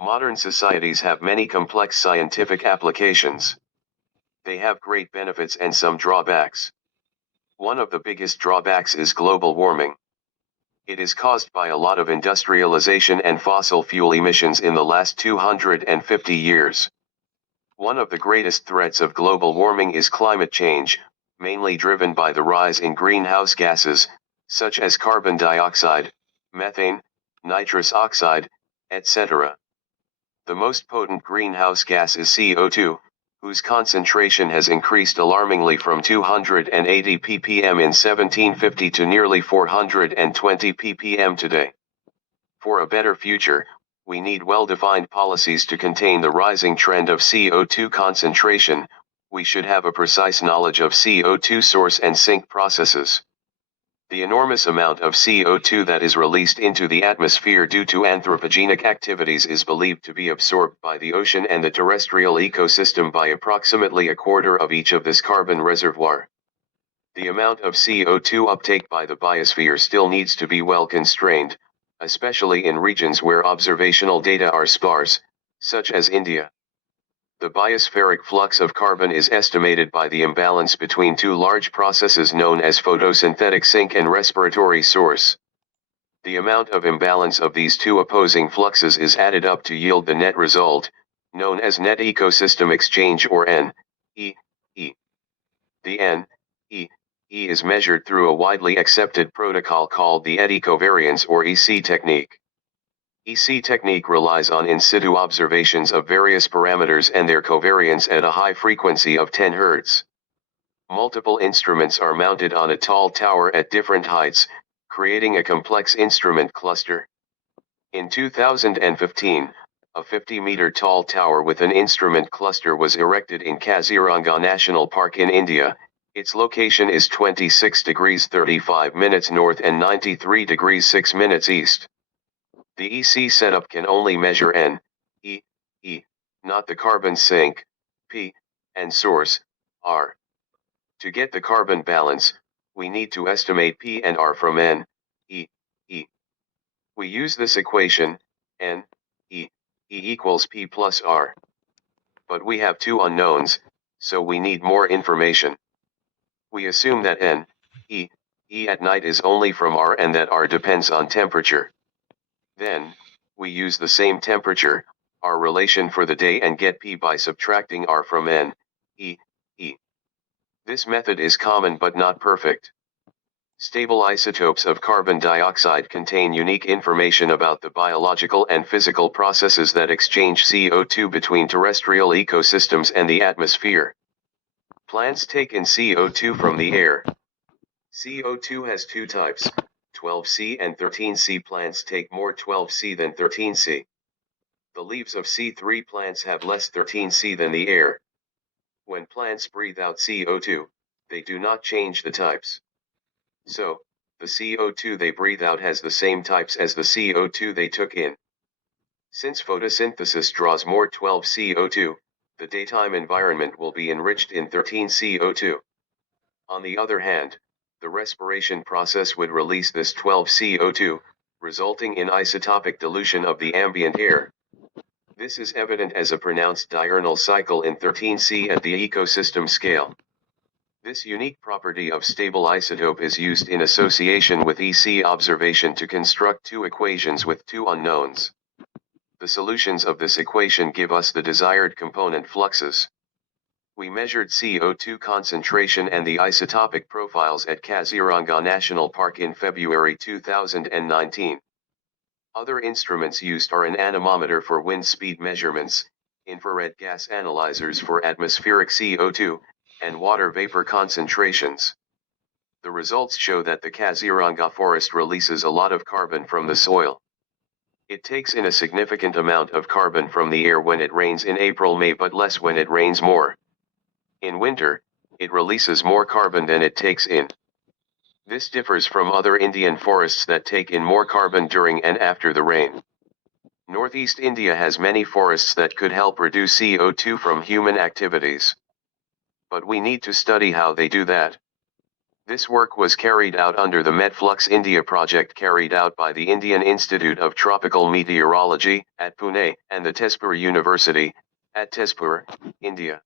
Modern societies have many complex scientific applications. They have great benefits and some drawbacks. One of the biggest drawbacks is global warming. It is caused by a lot of industrialization and fossil fuel emissions in the last 250 years. One of the greatest threats of global warming is climate change, mainly driven by the rise in greenhouse gases, such as carbon dioxide, methane, nitrous oxide, etc. The most potent greenhouse gas is CO2, whose concentration has increased alarmingly from 280 ppm in 1750 to nearly 420 ppm today. For a better future, we need well-defined policies to contain the rising trend of CO2 concentration. We should have a precise knowledge of CO2 source and sink processes. The enormous amount of CO2 that is released into the atmosphere due to anthropogenic activities is believed to be absorbed by the ocean and the terrestrial ecosystem by approximately a quarter of each of this carbon reservoir. The amount of CO2 uptake by the biosphere still needs to be well constrained, especially in regions where observational data are sparse, such as India. The biospheric flux of carbon is estimated by the imbalance between two large processes known as photosynthetic sink and respiratory source. The amount of imbalance of these two opposing fluxes is added up to yield the net result, known as net ecosystem exchange or N-E. The N-E is measured through a widely accepted protocol called the eddy covariance or EC technique. EC technique relies on in situ observations of various parameters and their covariance at a high frequency of 10 Hz. Multiple instruments are mounted on a tall tower at different heights, creating a complex instrument cluster. In 2015, a 50-meter tall tower with an instrument cluster was erected in Kaziranga National Park in India. Its location is 26 degrees 35 minutes north and 93 degrees 6 minutes east. The EC setup can only measure N-E, not the carbon sink, P, and source, R. To get the carbon balance, we need to estimate P and R from N-E. We use this equation, N-E equals P plus R. But we have two unknowns, so we need more information. We assume that N-E at night is only from R and that R depends on temperature. Then, we use the same temperature, R relation for the day and get P by subtracting R from N-E. This method is common but not perfect. Stable isotopes of carbon dioxide contain unique information about the biological and physical processes that exchange CO2 between terrestrial ecosystems and the atmosphere. Plants take in CO2 from the air. CO2 has two types, 12C and 13C. Plants take more 12C than 13C. The leaves of C3 plants have less 13C than the air. When plants breathe out CO2, they do not change the types. So, the CO2 they breathe out has the same types as the CO2 they took in. Since photosynthesis draws more 12CO2, the daytime environment will be enriched in 13CO2. On the other hand, the respiration process would release this 12CO2, resulting in isotopic dilution of the ambient air. This is evident as a pronounced diurnal cycle in 13C at the ecosystem scale. This unique property of stable isotope is used in association with EC observation to construct two equations with two unknowns. The solutions of this equation give us the desired component fluxes. We measured CO2 concentration and the isotopic profiles at Kaziranga National Park in February 2019. Other instruments used are an anemometer for wind speed measurements, infrared gas analyzers for atmospheric CO2, and water vapor concentrations. The results show that the Kaziranga forest releases a lot of carbon from the soil. It takes in a significant amount of carbon from the air when it rains in April-May but less when it rains more. In winter, it releases more carbon than it takes in. This differs from other Indian forests that take in more carbon during and after the rain. Northeast India has many forests that could help reduce CO2 from human activities. But we need to study how they do that. This work was carried out under the MetFlux India project carried out by the Indian Institute of Tropical Meteorology, at Pune, and the Tezpur University, at Tezpur, India.